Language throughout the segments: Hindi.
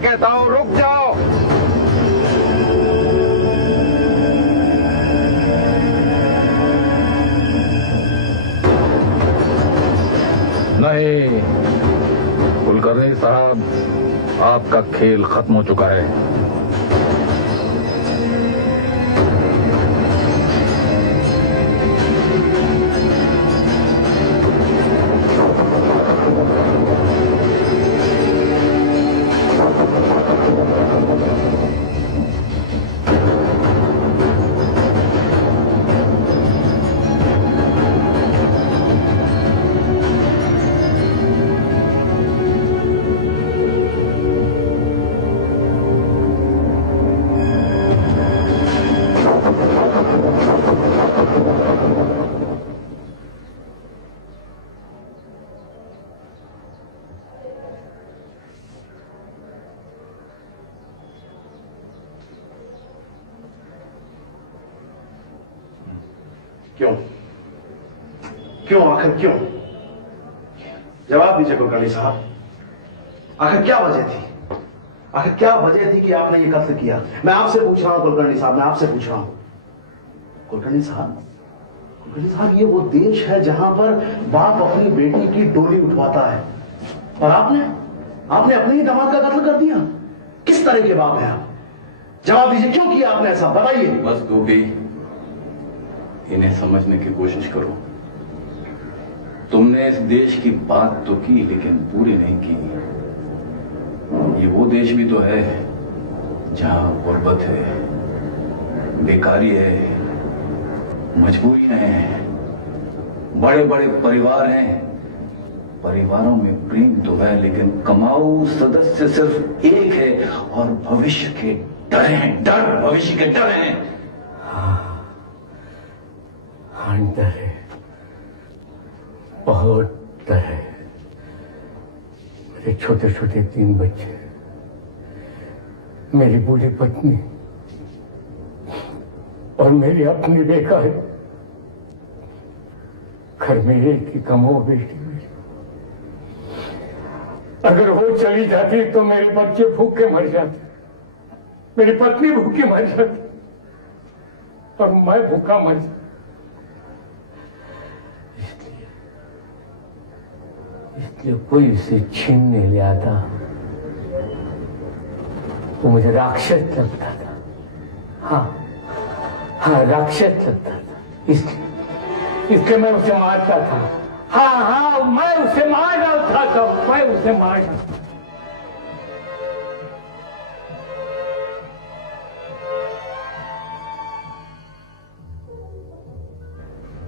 मैं कहता हूं रुक जाओ। नहीं कुलकर्णी साहब, आपका खेल खत्म हो चुका है। क्यों क्यों आखिर क्यों? जवाब दीजिए कुलकर्णी साहब, आखिर क्या वजह थी? आखिर क्या वजह थी कि आपने ये कत्ल किया? मैं आपसे पूछ रहा हूं कुलकर्णी साहब, मैं आपसे पूछ रहा हूं। कुलकर्णी साहब, ये वो देश है जहां पर बाप अपनी बेटी की डोली उठवाता है और आपने अपने ही दामाद का कत्ल कर दिया। किस तरह के बाप हैं आप? जवाब दीजिए, क्यों किया आपने ऐसा? बताइए। बस गोपी, इन्हें समझने की कोशिश करो। तुमने इस देश की बात तो की लेकिन पूरी नहीं की। ये वो देश भी तो है जहां गुर्बत है, बेकारी है, मजबूरियां हैं, बड़े बड़े परिवार हैं। परिवारों में प्रेम तो है लेकिन कमाऊ सदस्य सिर्फ एक है और भविष्य के डर हैं, भविष्य के डर हैं। डर है, बहुत डर है। मेरे छोटे छोटे 3 बच्चे, मेरी बूढ़ी पत्नी और मेरी अपनी बेटा है। घर में एक ही कमो बेटी मेरी। अगर वो चली जाती तो मेरे बच्चे भूखे मर जाते, मेरी पत्नी भूखी मर जाती और मैं भूखा मर जाता। इसलिए कोई उसे छीनने ले आता, वो मुझे राक्षस लगता था। हाँ, राक्षस लगता था। इसलिए मैं उसे मारता था। हाँ, मैं उसे मार डालता था, मैं उसे मार डालता।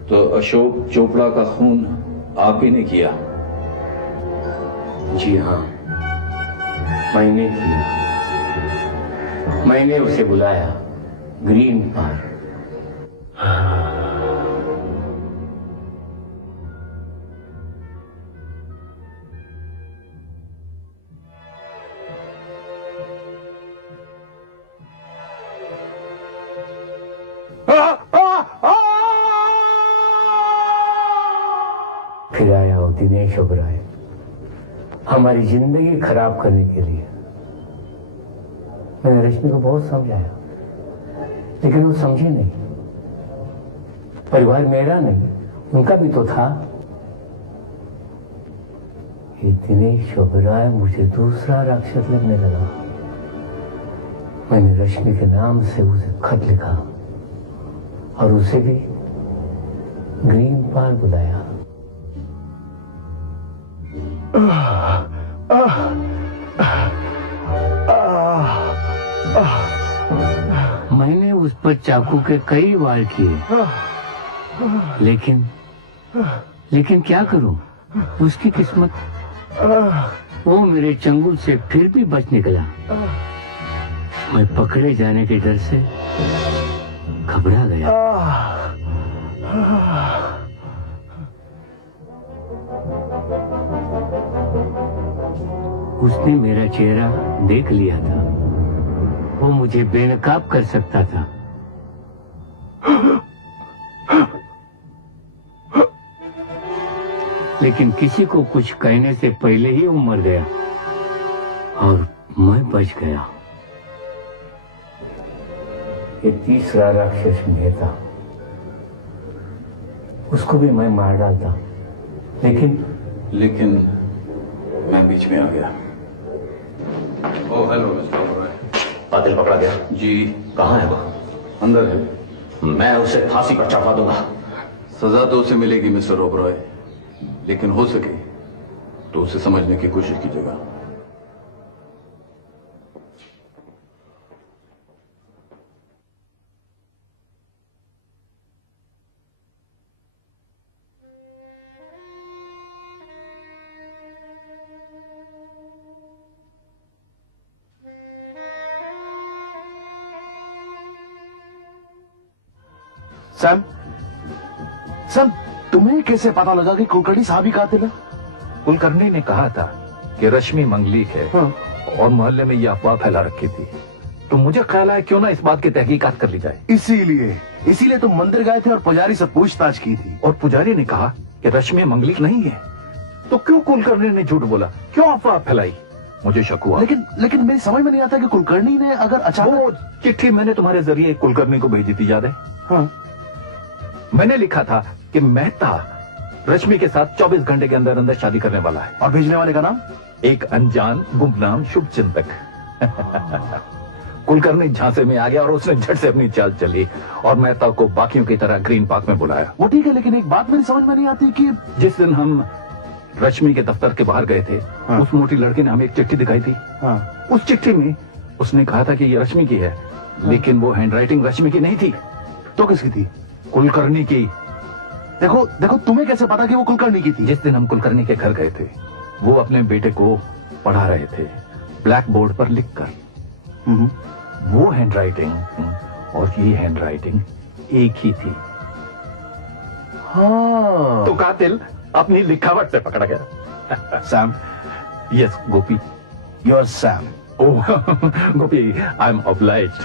तो अशोक चोपड़ा का खून आप ही ने किया? जी हाँ, मैंने किया। मैंने उसे बुलाया ग्रीन पार्क। फिर आया वो दिनेश ओबराय हमारी जिंदगी खराब करने के लिए। मैंने रश्मि को बहुत समझाया लेकिन वो समझी नहीं। परिवार मेरा नहीं, उनका भी तो था। ये दिनेश ओबराय मुझे दूसरा राक्षस लगने लगा। मैंने रश्मि के नाम से उसे खत लिखा और उसे भी ग्रीन पार्क बुलाया। मैंने उस पर चाकू के कई वार किए लेकिन क्या करूं, उसकी किस्मत, वो मेरे चंगुल से फिर भी बच निकला। मैं पकड़े जाने के डर से घबरा गया। उसने मेरा चेहरा देख लिया था, वो मुझे बेनकाब कर सकता था। लेकिन किसी को कुछ कहने से पहले ही वो मर गया और मैं बच गया। ये तीसरा राक्षस मेहता, उसको भी मैं मार डालता, लेकिन मैं बीच में आ गया। Oh hello mister Oberoi. कातिल पकड़ा गया? जी। कहाँ है वो? अंदर है। मैं उसे फांसी पर चढ़वा दूंगा। सजा तो उसे मिलेगी मिस्टर ओबरॉय, लेकिन हो सके तो उसे समझने की कोशिश कीजिएगा। सैम, सैम, तुम्हें कैसे पता लगा कि कुलकर्णी साहब ही कातिल है? कुलकर्णी ने कहा था कि रश्मि मंगलिक है। हाँ। और मोहल्ले में ये अफवाह फैला रखी थी, तो मुझे ख्याल आया क्यों ना इस बात की तहकीकात कर ली जाए। इसीलिए तुम मंदिर गए थे और पुजारी से पूछताछ की थी। और पुजारी ने कहा कि रश्मि मंगलिक नहीं है, तो क्यों कुलकर्णी ने झूठ बोला, क्यों अफवाह फैलाई? मुझे शक हुआ। लेकिन मेरी समझ में नहीं आता कि कुलकर्णी ने अगर अचानक वो चिट्ठी मैंने तुम्हारे जरिए कुलकर्णी को भेजी थी, याद है? हाँ। मैंने लिखा था कि मेहता रश्मि के साथ 24 घंटे के अंदर अंदर शादी करने वाला है। और भेजने वाले का नाम? एक अनजान गुमनाम शुभ चिंतक। कुलकर्णी झांसे में आ गया और उसने झट से अपनी चाल चली और मेहता को बाकियों की तरह ग्रीन पार्क में बुलाया। वो ठीक है, लेकिन एक बात मेरी समझ में नहीं आती कि जिस दिन हम रश्मि के दफ्तर के बाहर गए थे, हाँ। उस मोटी लड़की ने हमें एक चिट्ठी दिखाई थी। हाँ। उस चिट्ठी में उसने कहा था कि ये रश्मि की है, लेकिन वो हैंडराइटिंग रश्मि की नहीं थी। तो किसकी थी? कुलकर्णी की। देखो तुम्हें कैसे पता कि वो कुलकर्णी की थी? जिस दिन हम कुलकर्णी के घर गए थे, वो अपने बेटे को पढ़ा रहे थे ब्लैक बोर्ड पर लिखकर। वो हैंडराइटिंग और ये हैंडराइटिंग एक ही थी। हाँ। तो कातिल अपनी लिखावट से पकड़ा गया। Sam. Yes Gopi. You are Sam. Oh Gopi, I am obliged.